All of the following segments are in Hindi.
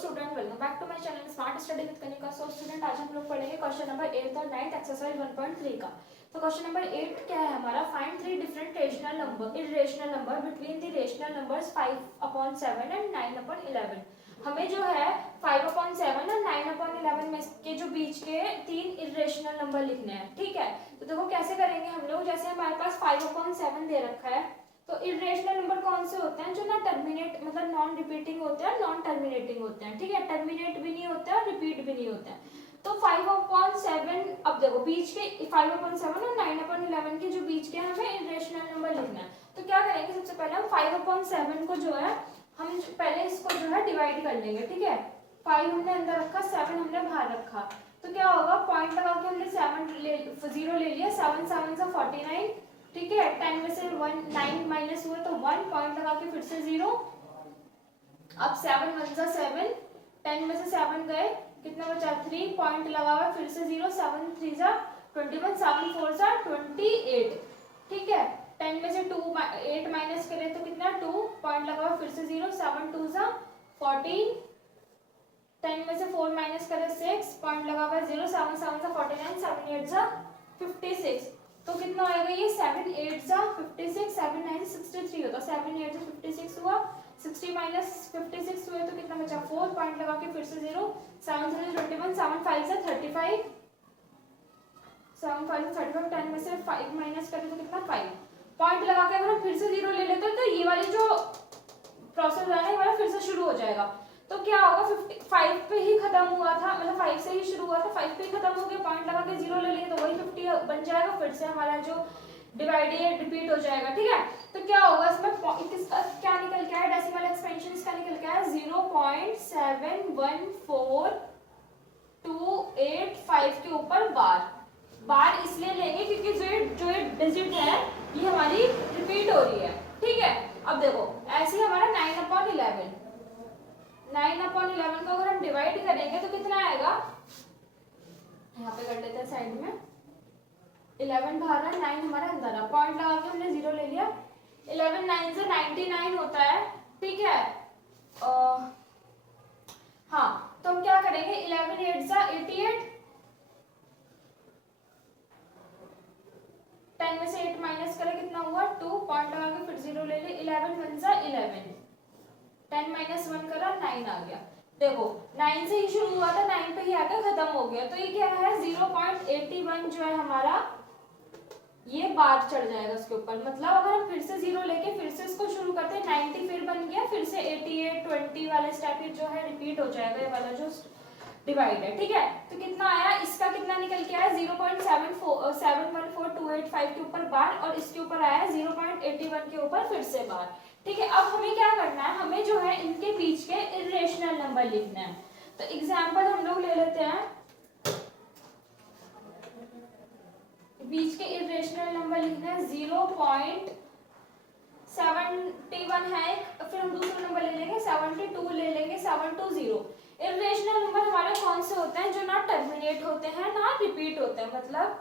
Student, welcome back to my channel Smart Study with Kanika. So student, आज हम लोग पढ़ेंगे क्वेश्चन नंबर 8 और 9 एक्सरसाइज 1.3 का। तो क्वेश्चन नंबर 8 क्या है हमारा, find three different rational number irrational number between the rational numbers 5/7 and 9/11। हमें जो है 5/7 और 9/11 में के जो बीच के तीन इरेशनल नंबर लिखने हैं। ठीक है, तो देखो कैसे करेंगे हम लोग। जैसे हमारे पास 5/7 दे रखा है, तो इरेशनल नंबर कौन से होते हैं, जो ना टर्मिनेट मतलब नॉन रिपीटिंग होते हैं, नॉन टर्मिनेटिंग होते हैं। ठीक है, टर्मिनेट भी नहीं होते और रिपीट भी नहीं होते हैं। तो 5/7, अब देखो बीच के 5/7 और 9/11 के जो बीच के हमें इरेशनल नंबर लिखना है। तो क्या करेंगे, सबसे पहले हम 5/7 को जो है हम पहले इसको जो है डिवाइड कर लेंगे। ठीक है, 5 हमने अंदर रखा, 7 हमने बाहर रखा, तो क्या होगा, पॉइंट लगा के हमने 0 ले लिया, 7 7 से 49। ठीक है, 10 में से 9 माइनस हुआ तो 1, पॉइंट लगा के फिर से 0। अब 7 1 जा 7, 10 में से 7 गए, कितना बचा 3, पॉइंट लगा हुआ फिर से 0, 7 3 जा 21, 7 4 जा 28। ठीक है, 10 में से 8 माइनस करें तो कितना 2, पॉइंट लगा हुआ फिर से 0, 7 2 जा 14, 10 में से 4 माइनस करें 6, पॉइंट लगा हुआ 0, 7 7 जा 49, 7 8 जा 56। तो कितना आएगा ये, 7 8 जा 56, 7 9 63 होता, 7 8 जा 56 हुआ, 60 माइनस 56 हुए तो कितना बचा 4, पॉइंट लगा के फिर से 0, 7 3 21, 7 5 जा 35, 7 5 जा 35, 10 में से 5 माइनस करें तो कितना 5, पॉइंट लगा के अगर हम फिर से 0 ले लेते हैं तो ये वाली जो प्रोसेस है ना, ये वाला फिर से शुरू हो जाएगा। तो क्या होगा, 55 पे ही खत्म हुआ था, मतलब 5 से ही शुरू हुआ था, 5 पे ही खत्म हो गया, पॉइंट लगा के 0 ले लेंगे तो वही 50 बन जाएगा, फिर से हमारा जो डिवाइडेड रिपीट हो जाएगा। ठीक है, तो क्या होगा इसमें, इसका क्या निकल के आया, डेसिमल एक्सपेंशन इसका निकल के आया 0.71425 के ऊपर बार इसलिए लेंगे क्योंकि जो डिजिट है ये हमारी रिपीट हो रही है। ठीक है, अब देखो ऐसे हमारा 9/11 को अगर हम डिवाइड करेंगे तो कितना आएगा, यहाँ पे कर लेते हैं साइड में, 11 बाहर है, 9 हमारा अंदर है, पॉइंट लगा के हमने 0 ले लिया, 11 9 से 99 होता है। ठीक है, हाँ तो हम क्या करेंगे, 11 8 से 88, 10 में से 8 माइनस करें कितना हुआ 2, पॉइंट लगा के फिर 0 ले ले, 11 1 से 11, 10 माइनस 1 करा 9 आ गया। देखो 9 से ही शुरू हुआ था, 9 पे ही आकर खत्म हो गया, तो ये क्या है 0.81 जो है हमारा, ये बार चढ़ जाएगा उसके ऊपर। मतलब अगर हम फिर से 0 लेके फिर से इसको शुरू करते हैं, 90 फिर बन गया, फिर से 88 20 वाले स्टेप जो है रिपीट हो जाएगा, ये वाला जो डिवाइड है। ठीक है, तो कितना आया, इसका कितना निकल के आया 0.71425 के ऊपर बार, और इसके ऊपर आया 0.81 के ऊपर फिर से बार। ठीक है, अब हमें क्या करना है, हमें जो है इनके बीच के इरेशनल नंबर लिखना है। तो एग्जांपल हम लोग ले लेते हैं, बीच के इरेशनल नंबर लिखना है 0.71 है, फिर हम दूसरा नंबर ले लेंगे 72 ले लेंगे, 720। इरेशनल नंबर हमारे कौन से होते हैं, जो ना टर्मिनेट होते हैं ना रिपीट होते हैं, मतलब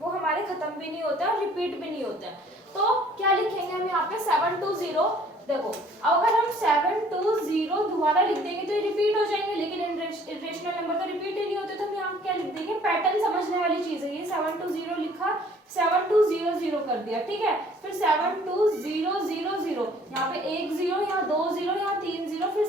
वो हमारे खत्म भी नहीं होते और रिपीट भी नहीं होते हैं। तो क्या लिखेंगे हम यहाँ पे 720। देखो अगर हम 720 दोबारा लिख देंगे तो ये रिपीट हो जाएंगे, लेकिन इरेशनल नंबर तो रिपीट ही नहीं होते, तो हम यहाँ क्या लिख देंगे, पैटर्न समझने वाली चीज है ये। 720 लिखा, 7200 कर दिया। ठीक है, फिर 72000, यहाँ पे 1 0, यहाँ 2 0, यहाँ 3 0, फिर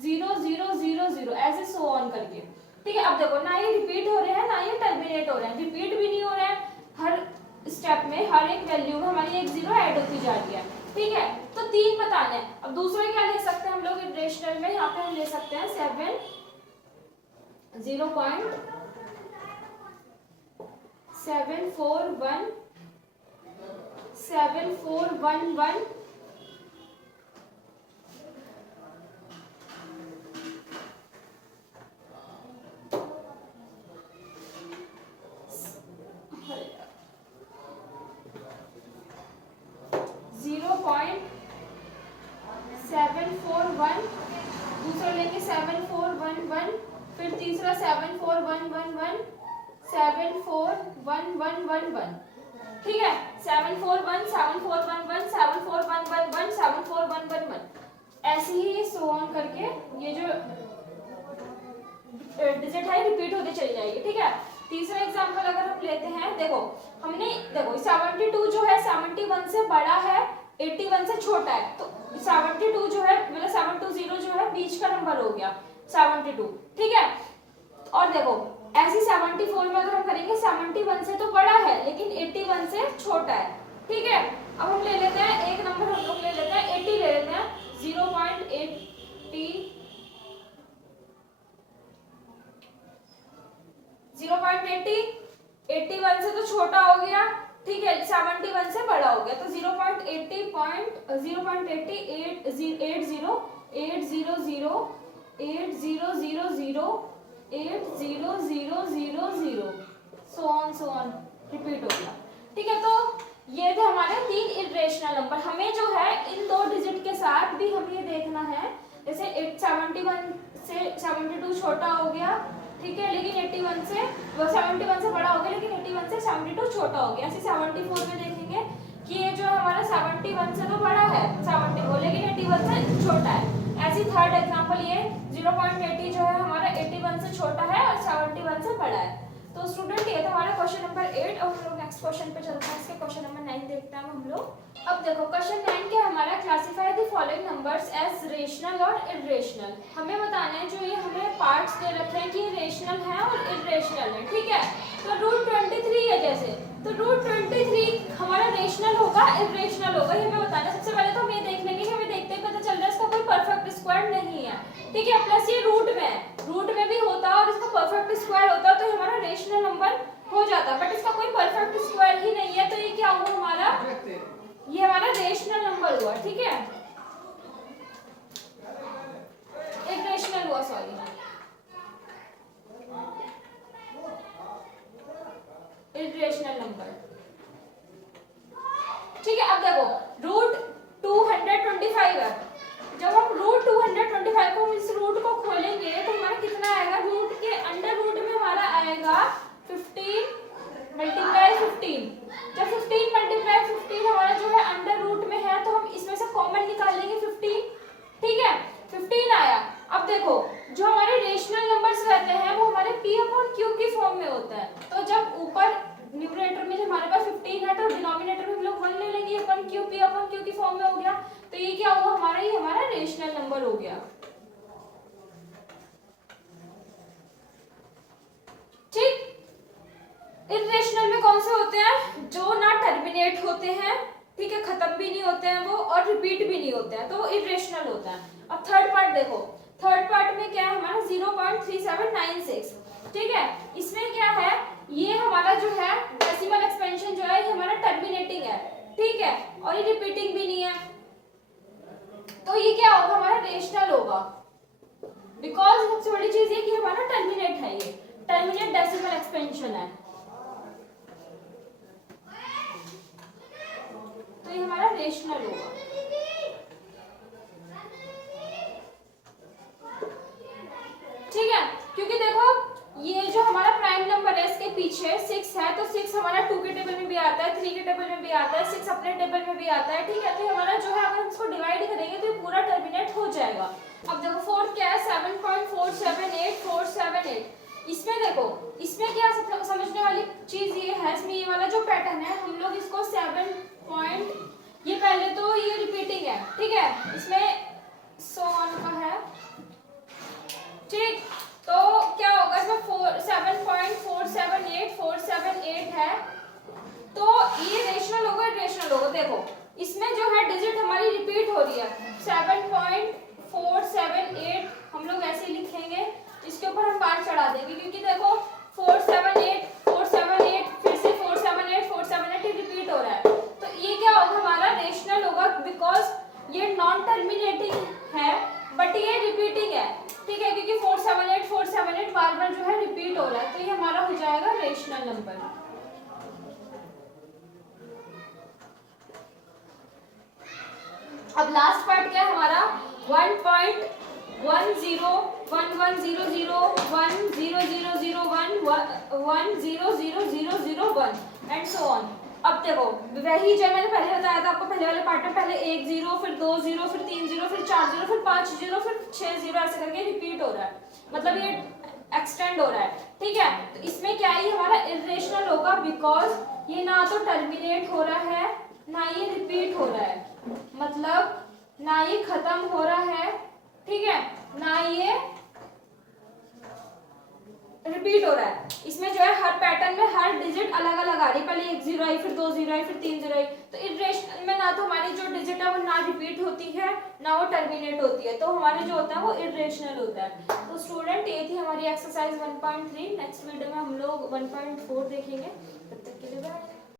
72000 ऐसे सो ऑन करके। ठीक है, अब देखो ना ये रिपीट हो रहे हैं ना ये टर्मिनेट हो रहे हैं, रिपीट भी नहीं हो रहे हैं, हर स्टेप में हर एक वैल्यू में हमारी 1 0 ऐड होती जा रही है। ठीक है, तो 3 बताने हैं। अब दूसरा क्या ले सकते हैं हम लोग इरेशनल में, यहाँ पे हम ले सकते हैं 0.741 0.741, दूसरा लेंगे 7411, फिर तीसरा 74111, 74111। ठीक है, 741 7411 74111 74111, ऐसे ही सो ऑन करके ये जो डिजिट है रिपीट होते चली जाएगी, ठीक है। तीसरा एग्जांपल अगर हम लेते हैं, देखो 72 जो है 71 से बड़ा है, 81 से छोटा है, तो 72 जो है मतलब 720 जो है बीच का नंबर हो गया 72, ठीक है। और देखो ऐसी 74 में अगर हम करेंगे 71 से तो बड़ा है लेकिन 81 से छोटा है, ठीक है। अब हम ले लेते हैं एक नंबर, हम लोग ले लेते हैं 80 ले लेते हैं, 0.80 81 से तो छोटा हो गया, ठीक है, 71 से बड़ा हो गया, तो 0.80 सो ऑन रिपीट हो गया, ठीक है। तो ये थे हमारे 3 इरेशनल नंबर। हमें जो है इन 2 डिजिट के साथ भी हमें ये देखना है, जैसे 71 से 72 छोटा हो गया, ठीक है, लेकिन 71 से वो 71 से बड़ा हो गया लेकिन 81 से 72 छोटा हो गया। ऐसे 74 में देखेंगे कि ये जो हमारा 71 से तो बड़ा है 74 लेकिन 81 से छोटा है। ऐसी थर्ड एग्जांपल ये 0.80 जो है हमारा 81 से छोटा है और 71 से बड़ा है। तो स्टूडेंट ये था हमारा क्वेश्चन नंबर 8। और हम लोग नेक्स्ट क्वेश्चन पे चलते हैं, इसके क्वेश्चन नंबर 9 देखते हैं हम लोग। अब देखो क्वेश्चन 9 क्या हमारा, classify the following numbers as rational और इरेशनल। हमें बताना है, जो ये हमें पार्ट्स दे रखे हैं कि रेशनल है और इरेशनल है, ठीक है। तो रूट 23 है जैसे, तो रूट 23 हमारा रेशनल होगा इरेशनल होगा, ये हमें बताना है। सबसे पहले तो हम ये देख लेंगे कि हमें देखते ही पता चल रहा है इसका कोई परफेक्ट स्क्वायर नहीं है, ठीक है, प्लस ये रूट में भी होता है और इसका परफेक्ट स्क्वायर होता है तो हमारा रेशनल नंबर हो जाता, बट इसका कोई परफेक्ट स्क्वायर ही नहीं है, तो ये क्या हुआ हमारा, ये हमारा रेशनल नंबर हुआ, ठीक है, एक रेशनल हुआ, सॉरी इरेशनल नंबर, ठीक है। अब देखो रूट 225 है, जब हम रूट 225 को इस रूट को खोलेंगे तो हमारा कितना आएगा, रूट के अंडर रूट में हमारा आएगा 15 मल्टीप्लाई 15। जब 15 मल्टीप्लाई 15 हमारा जो है अंडर रूट में है तो हम इसमें से कॉमन निकाल लेंगे 15, ठीक है, 15 आया। अब देखो जो हमारे रेशनल नंबर्स रहते हैं वो हमारे p अपॉन q की फॉर्म में होता है, तो जब ऊपर न्यूमरेटर में जब हमारे पास 15 है तो डिनोमिनेटर में हम लोग 1 ले लेंगे, अपन q p अपॉन q की फॉर्म में हो गया, तो ये क्या हुआ हमारा, ये हमारा रेशनल नंबर हो गया, ठीक। इरेशनल में कौन से होते हैं, जो ना टर्मिनेट होते हैं, ठीक है, खत्म भी नहीं होते हैं वो और रिपीट भी नहीं होते हैं, तो वो इरेशनल होता है। अब थर्ड पार्ट देखो, थर्ड पार्ट में क्या है हमारा 0.3796, ठीक है, इसमें क्या है, ये हमारा जो है डेसिमल एक्सपेंशन जो है ये हमारा टर्मिनेटिंग है, ठीक है, और ये रिपीटिंग भी नहीं है, तो ये क्या होगा हमारा रेशनल होगा, बिकॉज सबसे बड़ी चीज ये कि हमारा टर्मिनेट है, ये टर्मिनेट डेसिमल एक्सपेंशन है, तो ये हमारा रेशनल होगा, ठीक है। क्योंकि देखो ये जो हमारा प्राइम नंबर है इसके पीछे 6 है, तो 6 हमारा 2 के टेबल में भी आता है, 3 के टेबल में भी आता है, 6 अपने टेबल में भी आता है, ठीक है, तो हमारा जो है अगर हम इसको डिवाइड करेंगे तो ये पूरा टर्मिनेट हो जाएगा। अब देखो फोर्थ क्या है 7.478478, इसमें देखो इसमें क्या समझने वाली चीज ये है, इसमें ये वाला जो पैटर्न है हम लोग इसको 7 ये पहले तो ये रिपीटिंग है, ठीक है, इसमें सो ऑन का है, ठीक, तो क्या होगा इसमें 7.478478 है, तो ये रेशनल होगा रेशनल होगा। देखो इसमें जो है डिजिट हमारी रिपीट हो रही है 7.478, हम लोग ऐसे लिखेंगे, इसके ऊपर हम बार चढ़ा देंगे क्योंकि देखो 478 फिर से 478 रिपीट हो रहा है, तो ये क्या होगा हमारा रेशनल होगा, बिकॉज ये नॉन टर्मिनेटिंग है बट ये रिपीटिंग है, ठीक है, क्योंकि 478 बार बार जो है रिपीट हो रहा है, तो ये हमारा हो जाएगा रेशनल नंबर। अब लास्ट पार्ट क्या है हमारा 1.10110001 एंड सो ऑन। अब देखो वही जो मैंने पहले बताया था आपको, पहले वाले पार्ट में पहले 1 0 फिर 2 0 फिर 3 0 फिर 4 0 फिर 5 0 फिर 6 0 ऐसे करके रिपीट हो रहा है, मतलब ये एक्सटेंड हो रहा है, ठीक है। तो इसमें क्या है, ये हमारा इरेशनल होगा बिकॉज ये ना तो टर्मिनेट हो रहा है ना ये रिपीट हो रहा है, मतलब ना ये खत्म हो रहा है, ठीक है, ना ये रिपीट हो रहा है। इसमें जो है हर पैटर्न में हर डिजिट अलग अलग आ रही है, पहले 1 0 आई, फिर 2 0 आई, फिर 3 0 आई। तो इरेशनल में ना तो हमारी जो डिजिट है वो ना रिपीट होती है ना वो टर्मिनेट होती है, तो हमारे जो होता है वो इरेशनल होता है। तो स्टूडेंट ये थी हमारी एक्सरसाइज 1.3। नेक्स्ट वीडियो में हम लोग 1.4 देखेंगे। तब तक के लिए बाय।